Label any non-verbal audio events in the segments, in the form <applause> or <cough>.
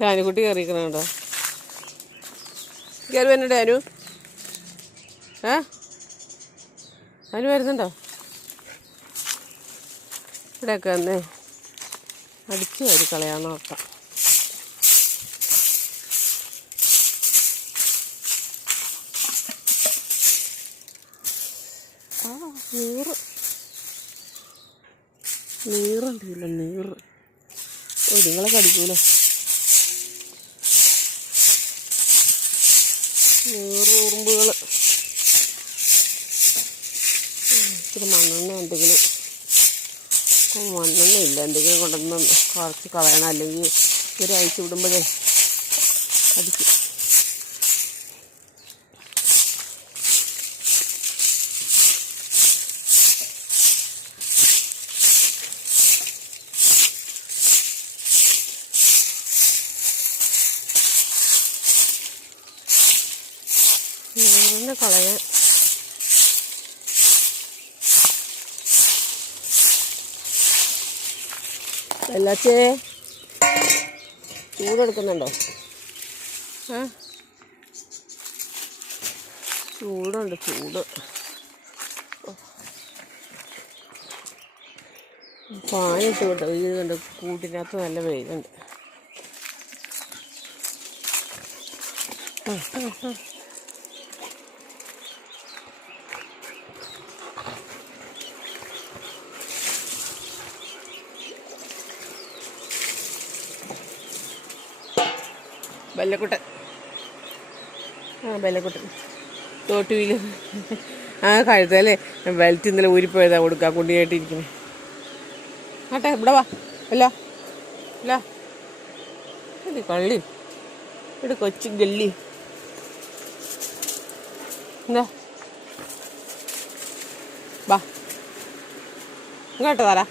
ഡാനുകുട്ടി കേട്ടോ കയറി വരുന്നുണ്ട് ഡാനു ഏ? ഡാനു വരുന്നുണ്ടോ? ഇവിടെയൊക്കെ വന്ന്. അടിച്ചു കയറി കളയാൻ നോക്കാം. നീറ്. നീറുണ്ടല്ലോ നീറ്. ഓ നിങ്ങളെ കടിക്കൂലോ നീറ് ഉറുമ്പുകൾ ഇച്ചിരി മണ്ണെണ്ണ എന്തെങ്കിലും. മണ്ണെണ്ണ ഇല്ല. എന്തെങ്കിലും കൊണ്ടുവന്ന് കുറച്ച് കളയണം. അല്ലെങ്കിൽ ഒരു അയച്ചു വിടുമ്പോഴേ അടിക്കും നീറിന് കളയാൻ വെള്ളച്ചേ. ചൂടെടുക്കുന്നുണ്ടോ? ഏ ചൂടുണ്ട് ചൂട്. പാനിട്ട് ചൂട് വെയിലുണ്ട് കണ്ട് കൂട്ടിനകത്ത് നല്ല വെയിലുണ്ട്. ആ, ആ, ആ. ബല്ലക്കുട്ടൻ. ആ ബല്ലക്കുട്ടൻ. തോട്ടുവിൽ ആ കഴുത്തല്ലേ ബെൽറ്റ് ഇന്നലെ ഊരിപ്പോയതാ കൊടുക്കാൻ കൊണ്ടിയായിട്ടിരിക്കുന്നത് ആട്ടെ ഇവിടെ വാ. അല്ല അല്ല. ഇത് കള്ളി. ഇവിടെ കൊച്ചു ഗല്ലി എന്താ? വാ. ഇങ്ങോട്ട് തരാ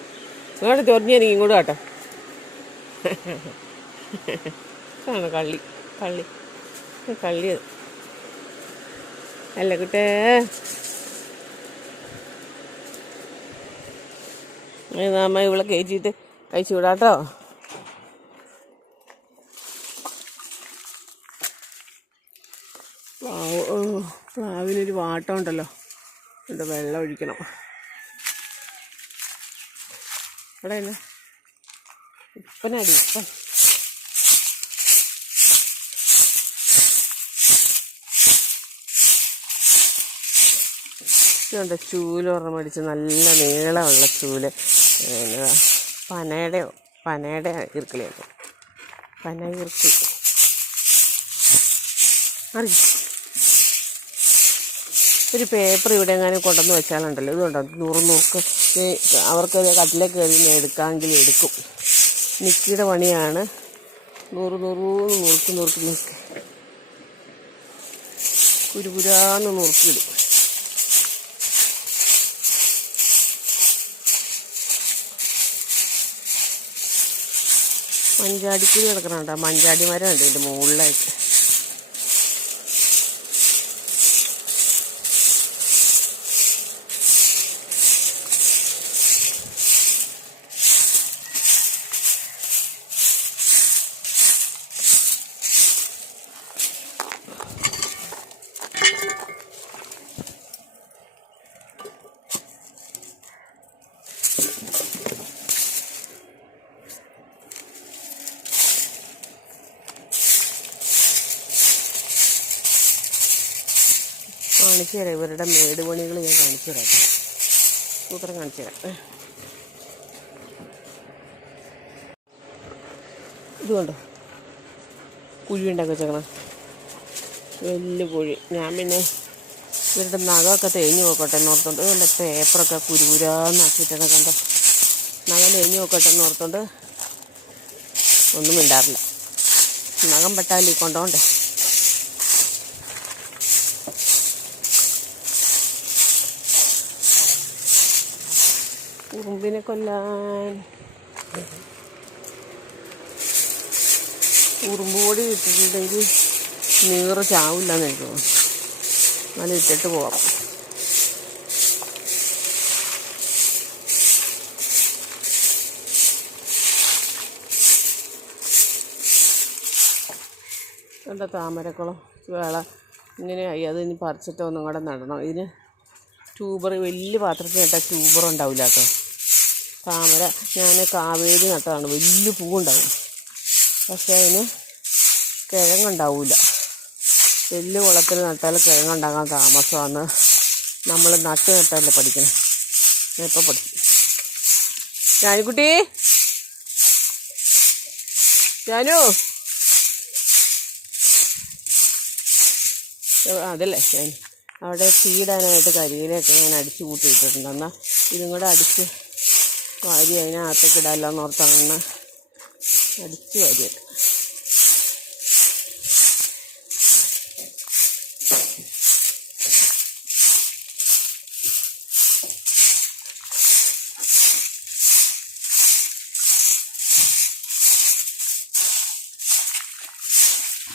ഇങ്ങോട്ട് ചൊറിഞ്ഞെനിക്ക് ഇങ്ങോട്ട് കേട്ടോ ആണ് <laughs> കള്ളി. കള്ളി. കള്ളി അത്. അല്ല കുട്ടേ. അമ്മ ഇവിടെ കയറ്റിയിട്ട് കഴിച്ചു വിടാട്ടോ. പ്ലാവ് പ്ലാവിനൊരു വാട്ടം ഉണ്ടല്ലോ. എന്താ വെള്ളം ഒഴിക്കണം. ഇവിടെ ഇപ്പനടി ഇപ്പം ഇതുണ്ട് ചൂൽ ഒരെണ്ണം മേടിച്ച് നല്ല നീളമുള്ള ചൂൽ. പിന്നെ പനയുടെയോ പനയുടെ ഇറുക്കിലേക്ക്. പന ഇറുക്കി. അറിയ? ഒരു പേപ്പർ ഇവിടെ എങ്ങാനും കൊണ്ടുവന്ന് വെച്ചാലുണ്ടല്ലോ. ഇതുണ്ടോ? നൂറ് നൂർക്ക് അവർക്ക് കട്ടിലേക്ക് കയറി എടുക്കാമെങ്കിൽ എടുക്കും. നിക്കിയുടെ പണിയാണ്. നൂറ് നൂറ് നുറുക്കി നുറുക്കി നിൽക്കുക കുരുകുരാന്ന് നുറുക്കിയിടും മഞ്ചാടിക്കുരി കിടക്കണുണ്ടോ മഞ്ചാടി മരം ഉണ്ട് ഇതിന്റെ മുകളിലായിട്ട്. കാണിച്ചു തരാം ഇവരുടെ മേട് പണികൾ ഞാൻ കാണിച്ചു തരാം. സൂത്രം കാണിച്ചു തരാം ഇത് കണ്ടോ? കുഴി ഉണ്ടാക്കി വെച്ചേക്കണം. വലിയ കുഴി. ഞാൻ പിന്നെ ഇവരുടെ നഖമൊക്കെ തേഞ്ഞു നോക്കട്ടെ എന്ന് ഓർത്തോണ്ട്. ഇവരുടെ പേപ്പറൊക്കെ കുരുകുരാന്നാക്കിയിട്ടാണ് കണ്ടോ? നഖം തേഞ്ഞു നോക്കട്ടെ എന്ന് ഓർത്തോണ്ട് ഒന്നും മിണ്ടാറില്ല. നഖം പെട്ടാലി കൊണ്ടോണ്ടേ. ഉറുമ്പിനെ കൊല്ലാൻ ഉറുമ്പ് പൊടി ഇട്ടിട്ടുണ്ടെങ്കിൽ നീറ് ചാവില്ലെന്ന് എനിക്ക് തോന്നുന്നു നല്ല ഇട്ടിട്ട് പോകാം എന്താ താമരക്കുളം? വേള ഇങ്ങനെയായി അത് ഇനി പറിച്ചിട്ട് ഒന്നും കൂടെ നടണം. ഇതിന് ട്യൂബർ വലിയ പാത്രത്തിനിട്ടാൽ ട്യൂബർ ഉണ്ടാവില്ല കേട്ടോ. താമര. ഞാൻ കാവേരി നട്ടതാണ്. വലിയ പൂവുണ്ടാവും. പക്ഷെ അതിന് കിഴങ്ങുണ്ടാവില്ല വലിയ കുളത്തിൽ നട്ടാൽ കിഴങ്ങുണ്ടാകാൻ താമസമാണ്. നമ്മൾ നട്ട് നട്ടല്ലേ പഠിക്കണം? ഇപ്പോൾ പഠിച്ചു. ജാനിക്കുട്ടി ജാനു അതല്ലേ. ഞാൻ അവിടെ തീയിടാനായിട്ട് കരിയിലൊക്കെ ഞാൻ അടിച്ചു കൂട്ടിയിട്ടിട്ടുണ്ട്. എന്നാൽ ഇതും കൂടെ അടിച്ച് വാരി അതിനകത്തേക്ക് ഇടാമല്ലോ എന്ന് ഓർത്താണ് അടിച്ച് വാരിയത്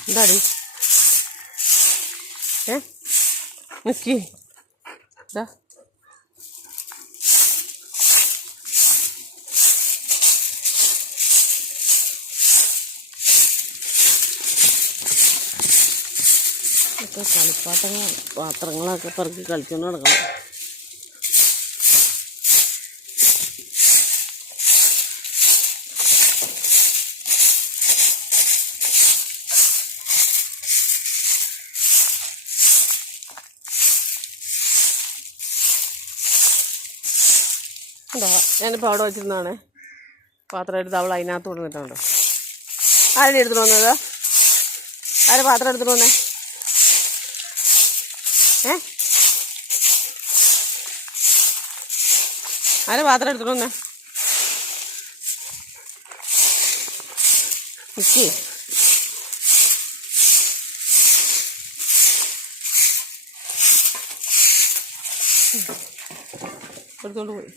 എന്താടി? ഏ? നിക്കി. ഇതാ. ഒക്കെ കളിപ്പാട്ടങ്ങൾ പാത്രങ്ങളൊക്കെ പെറുക്കി കളിച്ചുകൊണ്ട് നടക്കണം. എന്താ ഞാനിപ്പോൾ അവിടെ വെച്ചിരുന്നാണേ പാത്രം എടുത്ത് അവൾ അതിനകത്ത് കൊണ്ടുവന്നിട്ടുണ്ടോ. ആരെ എടുത്തിട്ട് വന്നത്? ആരെ പാത്രം എടുത്തിട്ട് വന്നേ? ഏ ആരെ പാത്രം എടുത്തിട്ട് വന്നേ? നിക്കി എടുത്തോണ്ട് പോയി.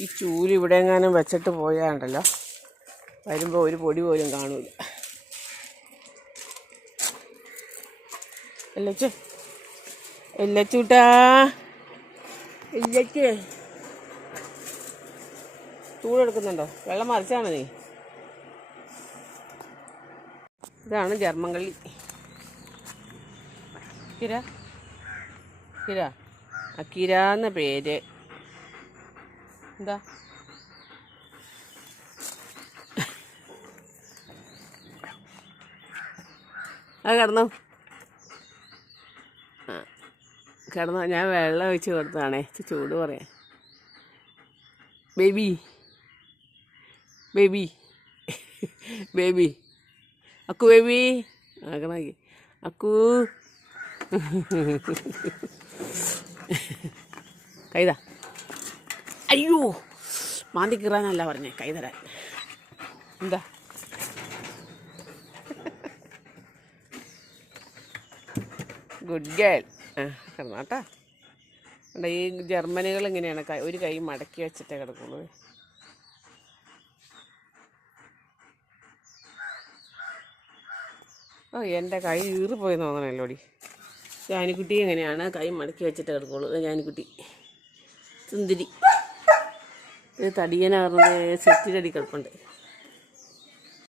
ഈ ചൂൽ ഇവിടെ എങ്ങാനും വെച്ചിട്ട് പോയാണ്ടല്ലോ. വരുമ്പോൾ ഒരു പൊടി പോലും കാണൂല. എല്ലച്ചു എല്ലച്ചൂട്ടാ. എല്ലച്ച്. ചൂടെടുക്കുന്നുണ്ടോ വെള്ളം മറിച്ചാണ് നീ ഇതാണ് ജർമ്മൻ കള്ളി കിര. കിര അക്കിര എന്ന പേര്. എന്താ അത് കിടന്നു. കിടന്നു. ഞാൻ വെള്ളം ഒഴിച്ച് കൊടുത്തതാണേ. ചൂട് പറയാം baby. Baby. Baby. Akku baby. ആക്കണാക്കി. Akku. കൈതാ അയ്യോ മാന്തി കീറാനല്ല പറഞ്ഞേ കൈ തരാൻ. എന്താ? ഗുഡ് ഗേൾ കിടന്നാട്ടാ ഇവിടെ ഈ ജർമ്മനികൾ ഇങ്ങനെയാണ് ഒരു കൈ മടക്കി വെച്ചിട്ടേ കിടക്കുള്ളൂ. ഓ എന്റെ കൈ ഈറിപ്പോയി തോന്നണല്ലോടി ജാനിക്കുട്ടി എങ്ങനെയാണ് കൈ മടക്കി വെച്ചിട്ട് കിടക്കുള്ളൂ? ജാനിക്കുട്ടി. സുന്ദരി. ഇത് തടിയനാറുന്നത് സെറ്റിലടി കിടപ്പുണ്ട്